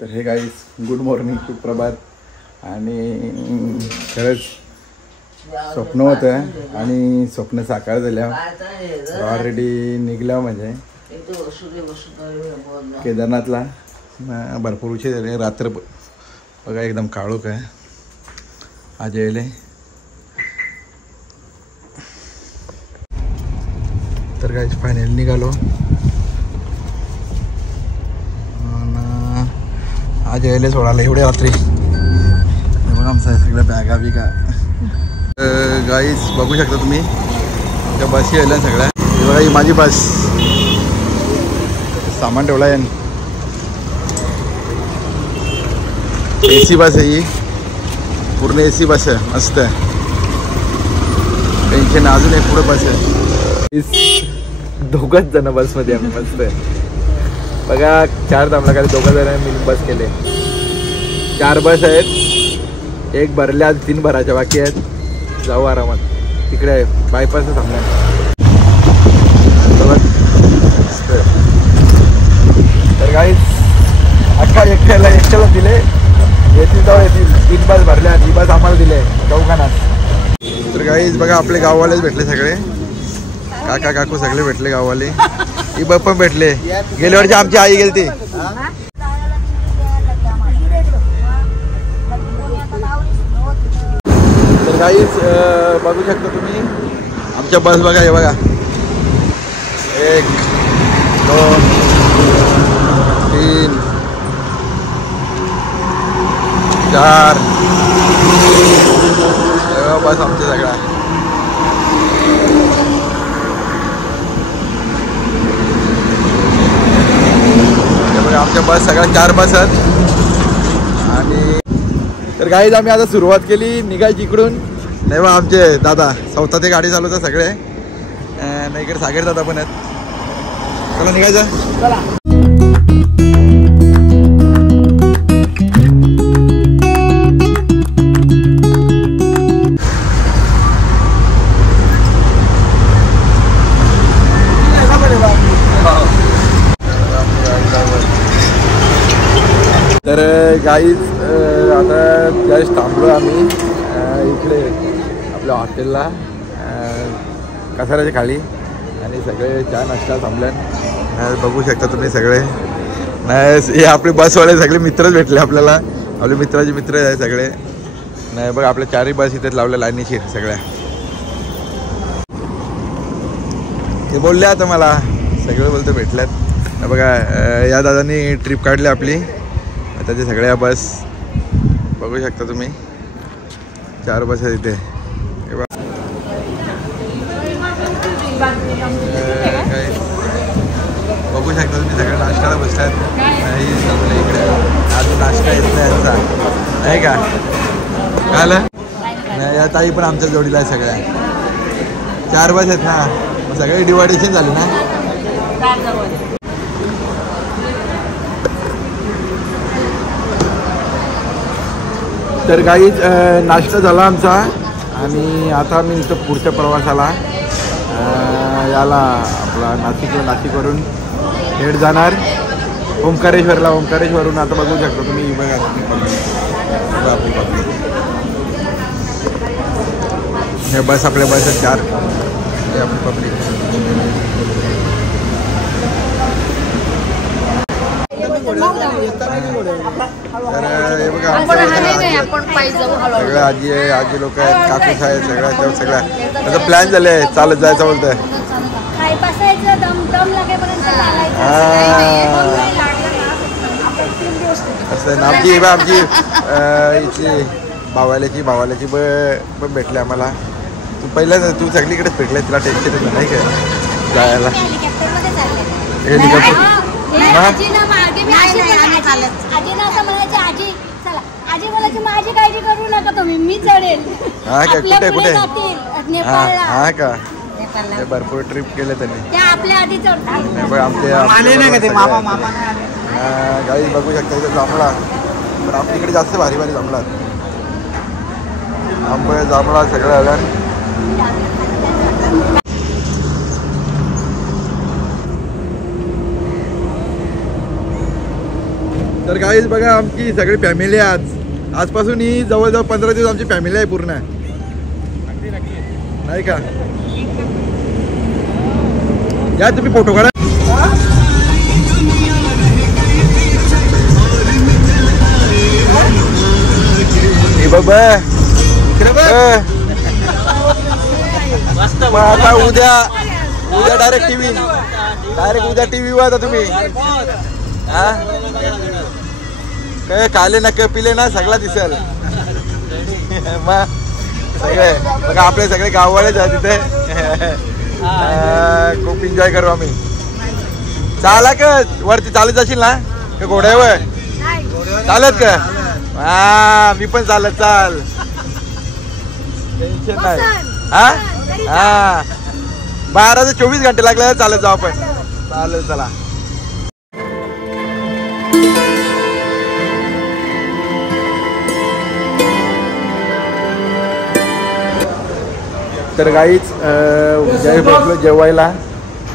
तर हे guys good morning सुप्रभात. आणि खरंच स्वप्न होतं आणि स्वप्न साकार झाल्या ऑलरेडी निघल्या. म्हणजे केदारनाथला भरपूर उशीर झाले. रात्र बघा एकदम काळोख आहे. आज येले तर गाईज फायनल निघालो. आज यायला सोडायला एवढ्या रात्री. बघा आमचं सगळं बॅगा बिगा. गाईस बघू शकता तुम्ही त्या बस यायला सगळ्या. बघा ही माझी बस. सामान ठेवला आहे. AC बस आहे ही. पूर्ण AC बस आहे. मस्त आहे. टेन्शन. अजून एक पुढे बस आहे. दोघंच जण बसमध्ये आम्ही. मस्त आहे. बघा 4 थांबला खाली 2 जण मिळून बस केले. 4 बस आहेत. एक भरल्या 3 भरायच्या बाकी आहेत. जाऊ आरामात. तिकडे आहे बायपास थांबल्या. तर गाईस अख्खा एकट्याला दिले. येतील जाऊ येतील. 3 बस भरल्या. ही बस आम्हाला दिले चौकानात. तर गाईस बघा आपले गाववालेच भेटले सगळे. काका काकू सगळे भेटले गाववाले. ही बप पण भेटले. गेल्या वर्षी आमची आई गेली ती. तर गाईस बघू शकता तुम्ही आमच्या बस. बघा हे बघा 1 2 3 4 बस आमच्या सगळ्या. आमच्या बस सगळ्या 4 बस आहेत. आणि तर गाईज आम्ही आता सुरुवात केली निघायची इकडून. नाही बा आमचे दादा स्वतः ते गाडी चालवतात सगळे. नाही इकडे सागर दादा पण आहेत. चला निघायचं. तर गाईज आता जस्ट थांबलो आम्ही इकडे आपल्या हॉटेलला कसाऱ्याच्या खाली. आणि सगळे चहा नाश्ता थांबल्यान. बघू शकता तुम्ही सगळे. नाही हे आपले बसवाले सगळे मित्रच भेटले आपल्याला. आपले मित्राचे मित्र आहे सगळे. नाही बघा आपल्या 4ही बस इथेच लावल्या लाईनीशी सगळ्या. ते बोलले आता मला सगळे बोलते भेटल्यात. बघा या दादांनी ट्रिप काढली आपली. त्याच्या सगळ्या बस बघू शकता तुम्ही. 4 बस आहेत इथे. बघू शकता तुम्ही सगळ्या नाश्त्याला बसतात. इकडे अजून नाश्ता येत नाही यांचा नाही का. आलं नाही या ताई पण आमच्या जोडीला आहे सगळ्या. 4 बस आहेत ना. सगळे डिवायडेशन झाले ना. तर गाईज नाश्ता झाला आमचा. आणि आता मी इथं पुढच्या प्रवासाला याला आपला नाशिकवरून हेड जाणार ओंकारेश्वरला. ओंकारेश्वरून आता बघू शकता तुम्ही. बघा आपली पब्लिक. हे बस आपल्या बस आहेत 4. हे आपली पब्लिक. तर हे बघा सगळ्या आजी आहे. आजी लोक आहेत. काकूस आहेत सगळ्या. सगळ्या त्याचा प्लॅन झाले आहे चालत जायचं बोलतंय. असं आमची इथली भावाल्याची पण भेटले आम्हाला. तू पहिल्या तू सगळीकडेच भेटले. तिला टेन्शन नाही काय जायला. हेलिकॉप्टर त्याची काळजी करू नका तुम्ही, मी चढेल. हा का? आपल्या कुठे पुढे कुठे? जातील, हा नेपाळला. हा का? नेपाळला. हे भरपूर ट्रिप केले त्यांनी. त्या आपल्या आधी चढतील. हे बघ आमचे काही बघू शकता इथे जांभळा, पण आपल्याकडे जास्त भारी भारी जांभळा आंबे जांभळा सगळं आलं. तर काहीच बघा आमची सगळी फॅमिली आहे आजपासून ही जवळजवळ 15 दिवस आमची फॅमिली आहे पूर्ण, नाही का? या तुम्ही फोटो काढा. आता उद्या डायरेक्ट टीव्ही वर आता तुम्ही हा काय खाले ना काय पिले ना सगळा दिसेल. मग सगळे बघा आपले सगळे गाववालेच आहे तिथे. खूप एन्जॉय करू आम्ही. चाला का वरती चालत जाशील ना का घोड्यावर चालत का? हा मी पण चालत चाल, टेन्शन नाही. हा हा 12 ते 24 घंटे लागले चालत जाऊ आपण. चालेल चला. तर गाईच जेवायला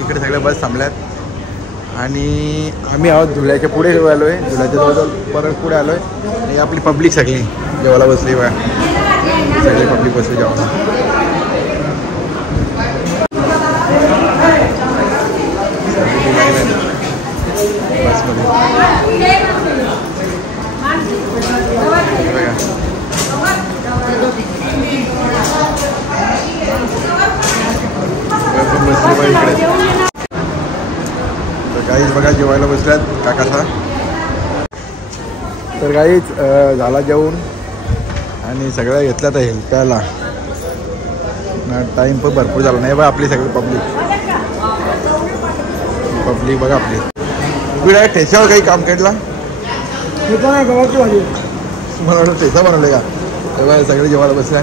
इकडे सगळ्या बस थांबल्यात आणि आम्ही आहोत धुळ्याच्या पुढे आलो आहे. धुळ्याच्या जवळजवळ परत पुढे आलो आहे आणि आपली पब्लिक सगळी जेवायला बसली बघा. सगळी पब्लिक बसली जेवायला. गाईच बघा जेवायला बसल्यात काकासा. तर गाईच झाला जेवून आणि सगळं घेतलं तर हेल्पायला टाईम पण भरपूर झाला नाही बघा. आपली सगळी पब्लिक बघा आपली. तुम्ही ठेच्यावर काही काम केला? मला वाटतं ठेचा बनवले का? तेव्हा सगळे जेवायला बसल्या.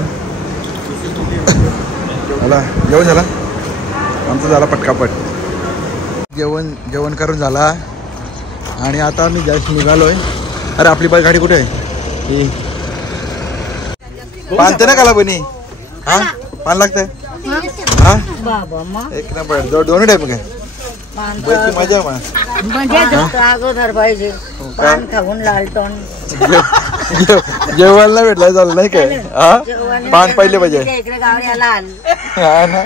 झाला जेवण झाला आमचं, झाला पटकापट जेवण करून झाला आणि आता आम्ही जस्ट निघालोय. अरे आपली बाई गाडी कुठे आहे? ही पानते ना काला बनी. हा पान लागतंय. हा एक नंबर दोन टाईम काय मजा अगोदर पाहिजे पान खाऊन लालटोन जेवायला भेटला झालं नाही काय? हा पान पहिले पाहिजे इकडे गावड्याला आल. हा ना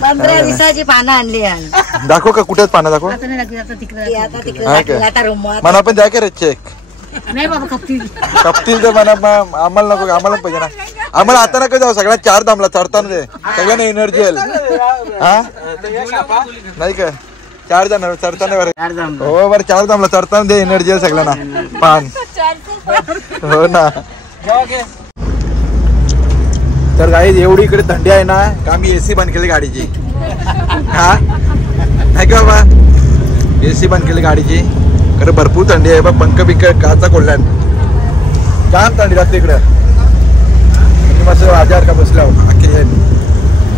15-20ची पानं आणली. दाखव का कुठेच पानं दाखव. मला पण द्या का रे चेक. नाही बाबा कपतील तर म्हणा आम्हाला नको. आम्हाला पाहिजे ना. आम्हाला आता नका जाऊ. सगळ्यात 4 दामला चढताना दे सगळ्यांना एनर्जी येईल. हा नाही का 4 जण चढताना बरं. हो बरं 4 दामला चढताना दे एनर्जी येईल सगळ्यांना. पान हो ना. तर गाईज एवढी इकडे थंडी आहे ना का आम्ही AC बंद केली गाडीची. हा नाही का बाबा AC बंद केली गाडीची. खरं भरपूर थंडी आहे बा. पंख बिंक काचा कोल्ह्यान जाम थंडी लागते इकडं. मस्त आजार का बसल्या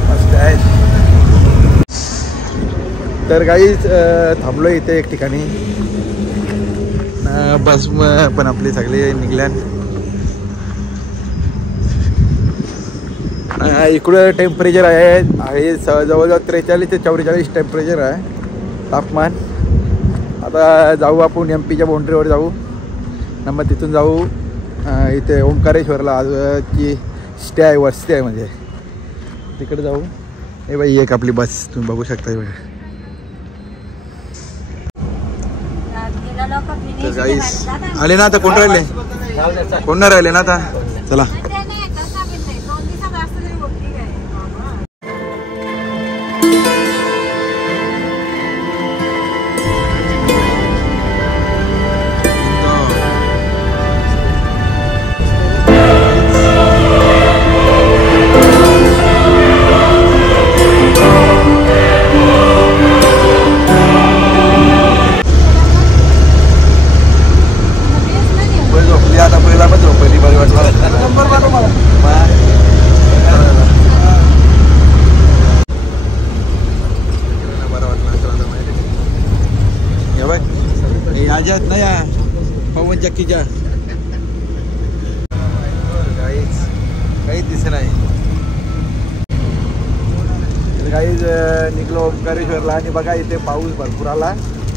मस्त आहे. तर गाईज थांबलो इथे एक ठिकाणी. बस पण आपली सगळी निघल्यान. इकडं टेम्परेचर आहे जवळजवळ 43 ते 44 टेम्परेचर आहे तापमान. आता जाऊ आपण MP च्या बाउंड्रीवर जाऊ. नंबर तिथून जाऊ इथे ओंकारेश्वरला आजची स्टे आहे, वस्ती आहे म्हणजे तिकडे जाऊ. हे बाई एक आपली बस तुम्ही बघू शकता. आले ना आता. कोण राहिले? कोण नाही राहिले ना आता. चला याच्यात ना या पवन चक्कीच्या काहीच दिसत नाही. काहीच निघलो ओंकारेश्वरला आणि बघा इथे पाऊस भरपूर आला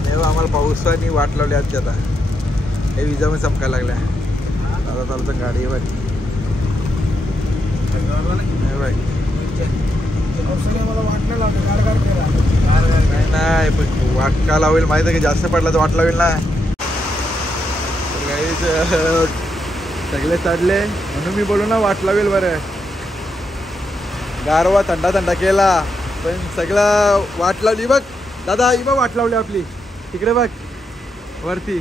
तेव्हा आम्हाला पावसाने वाट लावली आजची. आता हे विजा पण चमकायला लागल्या. आता चालतं गाडी बघ नाही पण वाट का लावेल माहिती आहे की जास्त पडला तर वाट लावेल ना. काहीच सगळे चढले म्हणून मी बोलू ना वाट लावेल. बरं गारवा थंडा थंडा केला पण सगळं वाट लावली. बघ दादा ही बघ वाट लावली आपली तिकडे बघ वरती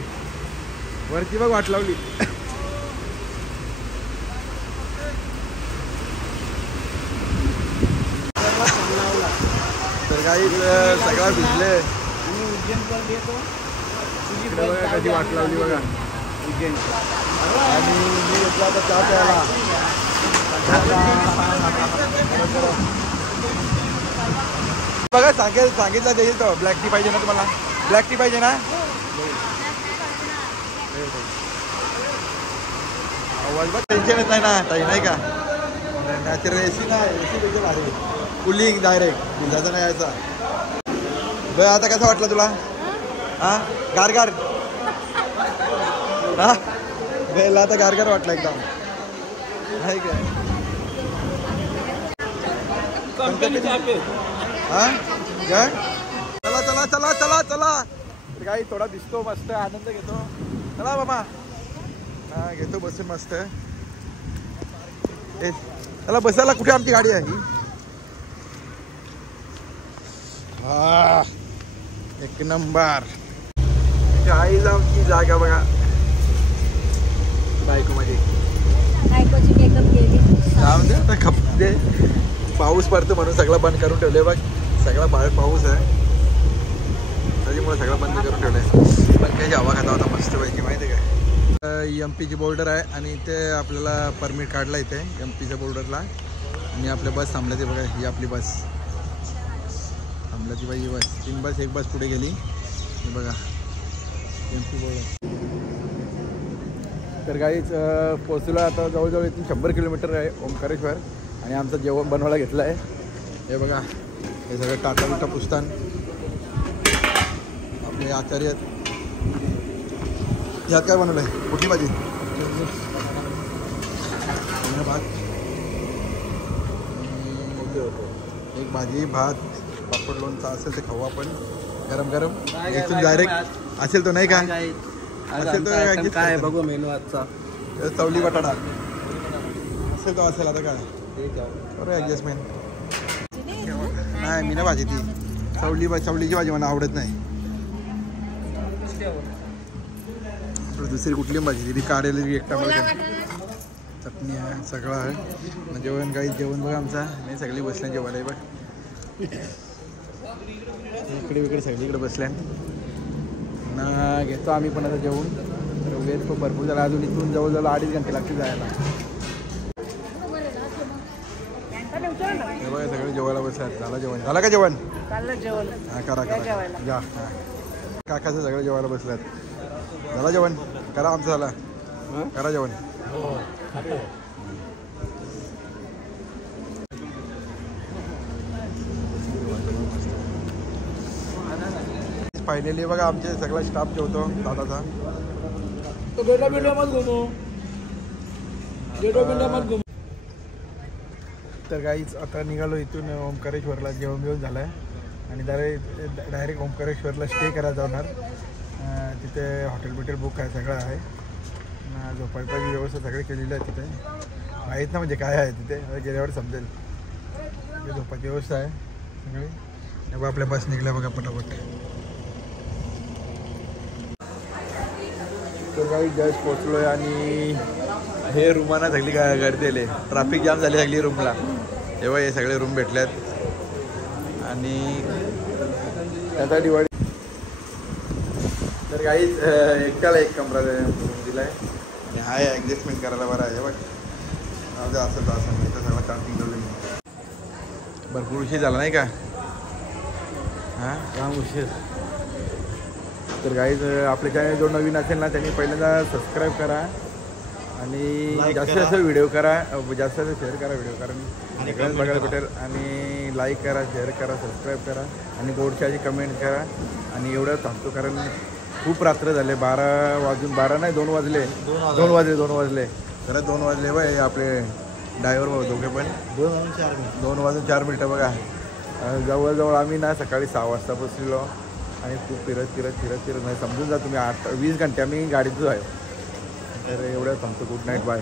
वरती बघ वाट लावली. तर काही सगळा भिजले. इकडे बघा कशी वाट लावली बघा. आणि मी घेतला आता चहा प्यायला. बघा सांगितलं देईल तो ब्लॅक टी पाहिजे ना तुम्हाला. ब्लॅक टी पाहिजे ना. आवाज बघ टेन्शनच नाही ना ताई नाही का. नॅचरल एसी ना एसी पेक्षा भारी कुलिंग डायरेक्ट दुधाचा नाही यायचा. बरं आता कसं वाटलं तुला. हां गारगार हा बेला आता गारगार वाटलं एकदम नाही का. हां चला चला चला चला चला काही थोडा दिसतो मस्त आनंद घेतो. चला बाबा हां घेतो बसून मस्त. चला बसायला कुठे आमची गाडी आहे ही. हा एक नंबर आईला आमची जागा बघा. बायको माझी बायकोची मेकअप केली. जाऊन दे आता खप दे. पाऊस पडतो म्हणून सगळं बंद करून ठेवले. बघ सगळा बाहेर पाऊस आहे त्याच्यामुळे सगळं बंद करून ठेवलंय. पण काही हवा खाता होता मस्त पैकी माहिती आहे काय. एमपीची बॉर्डर आहे आणि इथे आपल्याला परमिट काढला इथे एमपीच्या बॉर्डरला. आणि आपल्या बस थांबल्या ते बघा ही आपली बस थांबल्याची बाई ही बस. 3 बस 1 बस पुढे गेली बघा एमपी बॉर्डर. तर काहीच पोचलो आता जवळजवळ इथून 100 किलोमीटर आहे ओंकारेश्वर. आणि आमचं जेवण बनवायला घेतलं आहे. हे बघा हे सगळं टाटा बिटा पुसतान आपले आचार्य ह्यात काय बनवलं आहे. कुठली भाजी भात एक भाजी भात पापड लोणचा असेल ते खाऊ आपण गरम गरम. इथून डायरेक्ट असेल तो नाही का असेल तो काय बघू मेनू आजचा. चवली बटाटा असेल तो असेल आता काय करू ॲडजस्टमेंट. नाही मी ना भाजी ती चवलीची भाजी मला आवडत नाही. दुसरी कुठली भाजी ती काढलेली एकटा बघा. चटणी आहे सगळं आहे. जेवण काही जेवण बघा आमचा नाही सगळी बसल्या जेवायला बघ. इकडे इकडे सगळीकडे बसल्या ना. घेतो आम्ही पण आता जेवून. तर वेळ खूप भरपूर झाला अजून इथून जवळजवळ 2.5 घंटे लागतील जायला. बघा सगळे जेवायला बसल्यात. झालं जेवण झालं का जेवण. हां करा करा या हां काकाचं सगळं जेवायला बसल्यात. झालं जेवण करा आमचं झालं करा जेवण. फायनली बघा आमचे सगळा स्टाफ जेवतो दादाचा. तर काहीच आता निघालो इथून ओंकारेश्वरला. जेवण बिवण झालं आहे आणि डायरेक्ट ओंकारेश्वरला स्टे करायला जाणार. तिथे हॉटेल बिटेल बुक आहे सगळं आहे. झोपायची व्यवस्था सगळे केलेली आहे तिथे. माहीत ना म्हणजे काय आहे तिथे गेल्यावर समजेल. झोपायची व्यवस्था आहे सगळी. बघा आपल्या बस निघल्या बघा पटापट. तर काही जस्ट पोचलो आहे आणि हे रूमांना सगळी गर्दी आली. ट्रॅफिक जाम झाली सगळी रूमला. तेव्हा हे सगळे रूम भेटल्यात आणि आता दिवाळी. तर काहीच एकाला एक कमरा दिला आहे आणि हाय ॲडजस्टमेंट करायला बरं आहे. बघ असं तर असं नाही तर सगळं चार्जिंग ठेवलं मी. भरपूर उशीर झाला नाही का. हां काम उशीर तर गाईज आपल्या चॅनल जो नवीन असेल ना त्यांनी पहिल्यांदा सबस्क्राईब करा आणि जास्तीत जास्त व्हिडिओ करा, जास्तीत जास्त शेअर करा व्हिडिओ, कारण सगळ्यांना बघायला भेटेल. आणि लाईक करा, शेअर करा, सबस्क्राईब करा आणि गोडच्याची कमेंट करा. आणि एवढं थांबतो कारण खूप रात्र झाले, 12 वाजून 12 नाही 2 वाजले 2 वाजले खरंच 2 वाजले बाय. आपले ड्रायव्हर भाऊ दोघे पण 2 वाजून 4 मिनटं बघा. जवळजवळ आम्ही ना सकाळी 6 वाजता बसलेलो आणि खूप फिरत म्हणजे समजून जा तुम्ही 20 घंटे आम्ही गाडीतच आहे. तर एवढं थांबतो. Good night, bye.